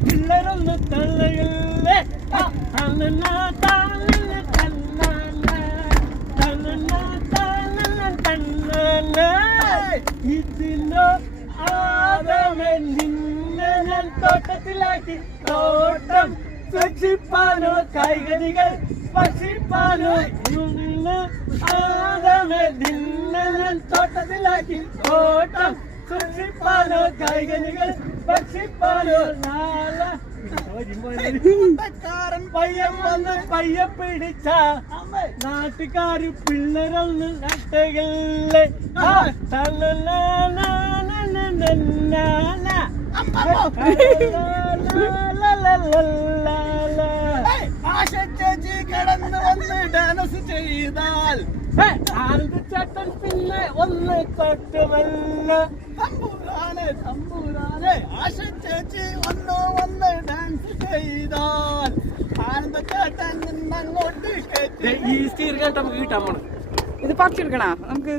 പിള്ളേരൊന്ന് തള്ളയില്ലേ ഇതിനോ ആദമേ നിന്നെ ഞാൻ തോട്ടത്തിലാക്കി തോട്ടം സൂക്ഷിപ്പാനോ കൈകടികൾ സ്പർശിപ്പാനോ ഇന്ന് ആദമേ നിന്നെ ഞാൻ തോട്ടത്തിലാക്കി തോട്ടം സൂക്ഷിപ്പാനോ കൈകടികൾ സ്പർശിപ്പാനോ പയ്യൻ വന്ന് പയ്യ പിടിച്ച നാട്ടുകാര് പിള്ളേരൊന്ന് നട്ടകല്ലേ ആശ ചേച്ചി കിടന്ന് വന്ന് ഡാൻസ് ചെയ്താൽ ആനന്ദച്ചേട്ടൻ പിന്നെ ഒന്ന് തൊട്ടുമല്ല തമ്പൂരാനെ തമ്പൂരാനെ ആശ ചേച്ചി വന്ന് ഡാൻസ് ചെയ്താൽ ആനന്ദച്ചേട്ടൻ നിന്നങ്ങോട്ട് ഈ സ്റ്റീർ കേട്ട നമുക്ക് കിട്ടാൻ പോണം ഇത് പറിച്ചെടുക്കണ നമുക്ക്.